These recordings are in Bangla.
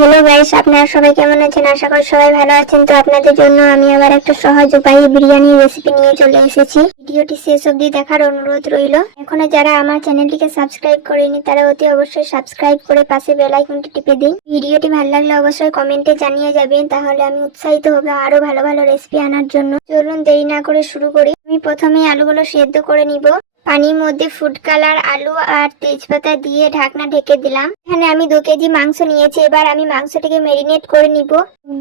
হ্যালো গাইস, আপনারা সবাই কেমন আছেন? আশা করি সবাই ভালো আছেন। তো আপনাদের জন্য আমি আবার একটা সহজ উপায়ে বিরিয়ানি রেসিপি নিয়ে চলে এসেছি। ভিডিওটি শেষ অবধি দেখার অনুরোধ রইল। এখনো যারা আমার চ্যানেলটিকে সাবস্ক্রাইব করেনি তারা অতি অবশ্যই সাবস্ক্রাইব করে পাশে বেল আইকনটি টিপে দিন। ভিডিওটি ভালো লাগলে অবশ্যই কমেন্টে জানিয়ে যাবেন, তাহলে আমি উৎসাহিত হব আরো ভালো ভালো রেসিপি আনার জন্য। চলুন দেরি না করে শুরু করি। আমি প্রথমে আলুগুলো সেদ্ধ করে নিব। পানির মধ্যে ফুড কালার, আলু আর তেজপাতা দিয়ে ঢাকনা ঢেকে দিলাম। এখানে আমি 2 কেজি মাংস নিয়েছি। এবার আমি মাংসটাকে ম্যারিনেট করে নিব।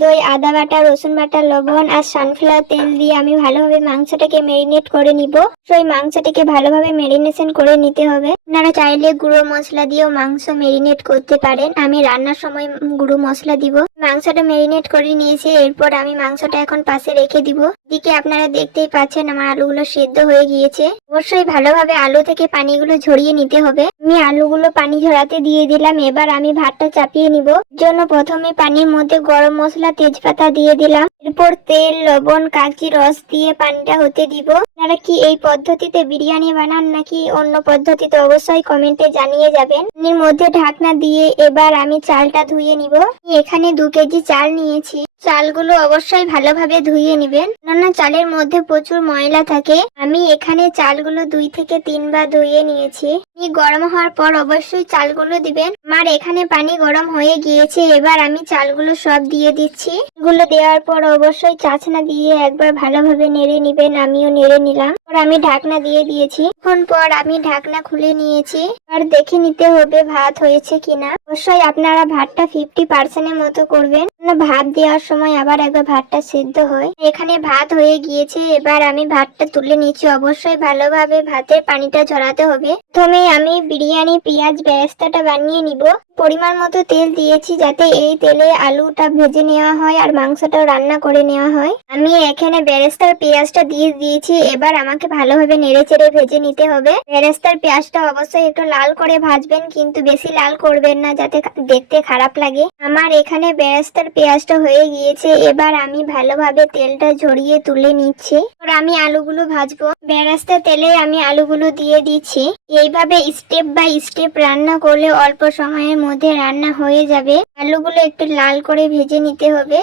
দই, আদা বাটা, রসুন বাটা, লবণ আর সানফ্লাওয়ার তেল দিয়ে আমি ভালোভাবে মাংসটাকে ম্যারিনেট করে নিব। সেই মাংসটাকে ভালোভাবে ম্যারিনেশন করে নিতে হবে। আপনারা চাইলে গুঁড়ো মশলা দিয়েও মাংস ম্যারিনেট করতে পারেন। আমি রান্নার সময় গুঁড়ো মশলা দিব। মাংসটা ম্যারিনেট করে নিয়েছি। এরপর আমি মাংসটা এখন পাশে রেখে দিব। এদিকে আপনারা দেখতেই পাচ্ছেন আমার আলুগুলো সেদ্ধ হয়ে গিয়েছে। অবশ্যই ভালোভাবে আলু থেকে পানিগুলো ঝরিয়ে নিতে হবে। আমি আলুগুলো পানি ঝরাতে দিয়ে দিলাম। এবার আমি ভাতটা চাপিয়ে নিব। জন্য প্রথমে পানির মধ্যে গরম মশলা, তেজপাতা দিয়ে দিলাম। এরপর তেল, লবণ, কাঁচি রস দিয়ে পানিটা হতে দিব। আপনারা কি এই পদ্ধতিতে বিরিয়ানি বানান নাকি অন্য পদ্ধতিতে অবশ্যই কমেন্টে জানিয়ে যাবেন। এর মধ্যে ঢাকনা দিয়ে এবার আমি চালটা ধুয়ে নিব। এখানে 2 কেজি চাল নিয়েছি। চালগুলো অবশ্যই ভালোভাবে ধুয়ে নেবেন, কেননা চালের মধ্যে প্রচুর ময়লা থাকে। আমি এখানে চালগুলো 2 থেকে 3 বার ধুয়ে নিয়েছি। গরম হওয়ার পর অবশ্যই চালগুলো দিবেন। আমার এখানে পানি গরম হয়ে গিয়েছে। এবার আমি চালগুলো সব দিয়ে দিচ্ছি। এগুলো দেওয়ার পর অবশ্যই চাছনা দিয়ে একবার ভালোভাবে নেড়ে নিবেন। আমিও নেড়ে নিলাম। আমি ঢাকনা দিয়ে দিয়েছি। এখন পর আমি ঢাকনা খুলে নিয়েছি। আর দেখে নিতে হবে ভাত হয়েছে কিনা। অবশ্যই আপনারা ভাতটা 50% এর মতো করবেন। ভাত দেওয়ার সময় আবার একবার ভাতটা সেদ্ধ হয়। এখানে ভাত হয়ে গিয়েছে। এবার আমি ভাতটা তুলে নিচ্ছি। অবশ্যই ভালোভাবে ভাতের পানিটা ঝরাতে হবে। প্রথমে আমি বিরিয়ানি পেঁয়াজ বেরেস্তাটা বানিয়ে নিব। পরিমাণ মতো তেল দিয়েছি, যাতে এই তেলে আলুটা ভেজে নেওয়া হয় আর মাংসটাও রান্না করে নেওয়া হয়। আমি এখানে বেরেস্তার পেঁয়াজটা দিয়ে দিয়েছি। এবার আমাকে ভালোভাবে নেড়ে চেড়ে ভেজে নিতে হবে। বেরেস্তার পেঁয়াজটা অবশ্যই একটু লাল করে ভাজবেন, কিন্তু বেশি লাল করবেন না, যাতে দেখতে খারাপ লাগে। আমার এখানে বেরেস্তার পেঁয়াজটা হয়ে গিয়েছে। এবার আমি ভালোভাবে তেলটা ঝরিয়ে তুলে নিচ্ছি। আমি আলুগুলো ভাজবো। বেরেস্তা তেলে আমি আলুগুলো দিয়ে দিচ্ছি। এইভাবে স্টেপ বাই স্টেপ রান্না করলে অল্প সময়ের মধ্যে রান্না হয়ে যাবে। আলুগুলো একটু লাল করে ভেজে নিতে হবে।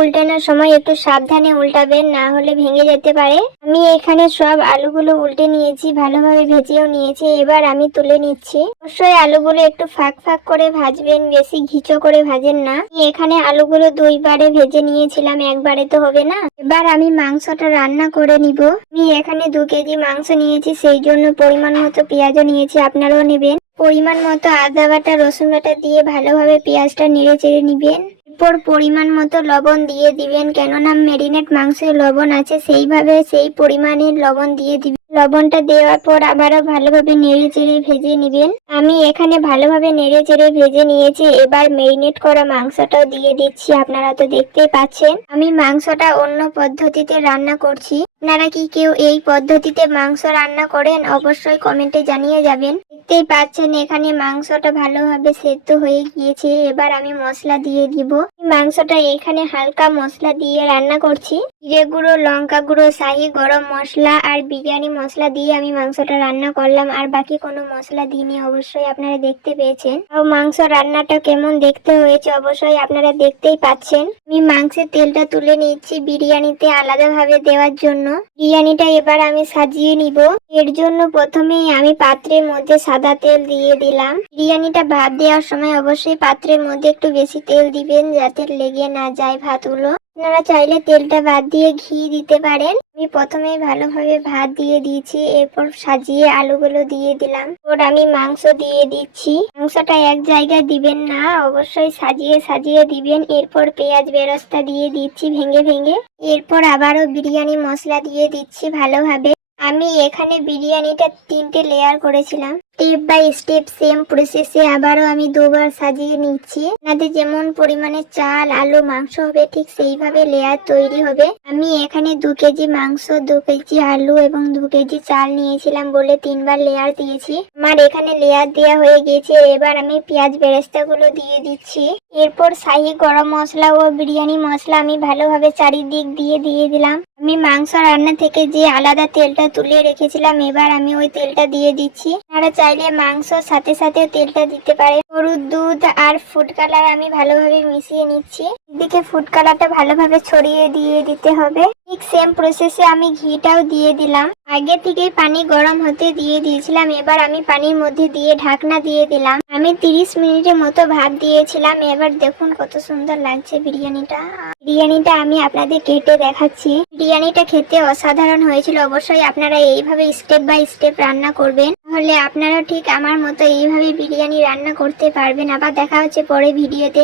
উল্টানোর সময় একটু সাবধানে উল্টাবেন, না হলে ভেঙে যেতে পারে। আমি এখানে সব আলুগুলো উল্টে নিয়েছি, ভালোভাবে ভেজেও নিয়েছি। এবার আমি তুলে নিচ্ছি। অবশ্যই আলুগুলো একটু ফাঁক ফাঁক করে ভাজবেন, বেশি ঘিচো করে ভাজেন না। এখানে আলুগুলো 2 বারে ভেজে নিয়েছিলাম, একবারে তো হবে না। এবার আমি মাংসটা রান্না করে নিব। আমি এখানে 2 কেজি মাংস নিয়েছি, সেই জন্য পরিমাণ মতো পেঁয়াজও নিয়েছি। আপনারাও নেবেন। পরিমাণ মতো আদা বাটা, রসুন বাটা দিয়ে ভালোভাবে পেঁয়াজটা নেড়ে চেড়ে নিবেন। এরপর পরিমাণ মতো লবণ দিয়ে দিবেন, কেননা ম্যারিনেট মাংসে লবণ আছে, সেইভাবে সেই পরিমাণে লবণ দিয়ে দিবেন। লবণটা দেওয়ার পর আবারও ভালোভাবে নেড়ে চেড়ে ভেজে নেবেন। আমি এখানে ভালোভাবে নেড়ে চেড়ে ভেজে নিয়েছি। এবার ম্যারিনেট করা মাংসটাও দিয়ে দিচ্ছি। আপনারা তো দেখতেই পাচ্ছেন আমি মাংসটা অন্য পদ্ধতিতে রান্না করছি। আপনারা কি কেউ এই পদ্ধতিতে মাংস রান্না করেন? অবশ্যই কমেন্টে জানিয়ে যাবেন। দেখতেই পাচ্ছেন এখানে মাংসটা ভালোভাবে সেদ্ধ হয়ে গিয়েছে। এবার আমি মশলা দিয়ে দিব। মাংসটা এখানে হালকা মশলা দিয়ে রান্না করছি। জিরে গুঁড়ো, লঙ্কা গুঁড়ো, শাহি গরম মশলা আর বিরিয়ানি মশলা দিয়ে আমি মাংসটা রান্না করলাম। আর বাকি কোনো মশলা দিইনি। অবশ্যই আপনারা দেখতে পেয়েছেন। মাংস রান্নাটা কেমন দেখতে হয়েছে অবশ্যই আপনারা দেখতেই পাচ্ছেন। আমি মাংসের তেলটা তুলে নিচ্ছি বিরিয়ানিতে আলাদাভাবে দেওয়ার জন্য। বিরিয়ানিটা এবার আমি সাজিয়ে নিব। এর জন্য প্রথমেই আমি পাত্রের মধ্যে সাদা তেল দিয়ে দিলাম। বিরিয়ানিটা ভাত দেওয়ার সময় অবশ্যই পাত্রের মধ্যে একটু বেশি তেল দিবেন, যাতে লেগে না যায় ভাতগুলো। আপনারা চাইলে তেলটা বাদ দিয়ে ঘি দিতে পারেন। আমি প্রথমে ভালোভাবে ভাত দিয়ে দিয়েছি। এরপর সাজিয়ে আলুগুলো দিয়ে দিলাম। এরপর আমি মাংস দিয়ে দিচ্ছি। মাংসটা এক জায়গায় দিবেন না, অবশ্যই সাজিয়ে সাজিয়ে দিবেন। এরপর পেঁয়াজ বেরেস্তা দিয়ে দিচ্ছি ভেঙে ভেঙে। এরপর আবারও বিরিয়ানি মশলা দিয়ে দিচ্ছি ভালোভাবে। আমি এখানে বিরিয়ানিটা 3টে লেয়ার করেছিলাম। স্টেপ বাই স্টেপ সেম প্রসেসে আবারও আমি 2 বার সাজিয়ে নিচ্ছি। আপনাদের যেমন পরিমাণে চাল, আলু, মাংস হবে ঠিক সেইভাবে লেয়ার তৈরি হবে। আমি এখানে 2 কেজি মাংস, 2 কেজি আলু এবং 2 কেজি চাল নিয়েছিলাম বলে 3 বার লেয়ার দিয়েছি। আমার এখানে লেয়ার দেওয়া হয়ে গেছে। এবার আমি পেঁয়াজ বেরেস্তা গুলো দিয়ে দিচ্ছি। এরপর শাহি গরম মশলা ও বিরিয়ানি মশলা আমি ভালোভাবে চারিদিক দিয়ে দিলাম। আমি মাংস রান্না থেকে যে আলাদা তেলটা তুলে রেখেছিলাম, এবার আমি ওই তেলটা দিয়ে দিচ্ছি। আপনারা চাইলে মাংসর সাথে সাথে তেলটা দিতে পারেন। গরুর দুধ আর ফুড কালার আমি ভালোভাবে মিশিয়ে নিচ্ছি। এদিকে ফুড কালারটা ভালোভাবে ছড়িয়ে দিয়ে দিতে হবে। ঠিক সেম প্রসেসে আমি ঘিটাও দিয়ে দিলাম। আগে থেকেই পানি গরম হতে দিয়ে দিয়েছিলাম। এবার আমি পানির মধ্যে দিয়ে ঢাকনা দিয়ে দিলাম। আমি 30 মিনিটের মতো ভাত দিয়েছিলাম। এবার দেখুন কত সুন্দর লাগছে বিরিয়ানিটা। বিরিয়ানিটা আমি আপনাদের কেটে দেখাচ্ছি। বিরিয়ানিটা খেতে অসাধারণ হয়েছিল। অবশ্যই আপনারা এইভাবে স্টেপ বাই স্টেপ রান্না করবেন, তাহলে আপনারা ঠিক আমার মতো এইভাবে বিরিয়ানি রান্না করতে পারবেন। আবার দেখা হচ্ছে পরে ভিডিওতে।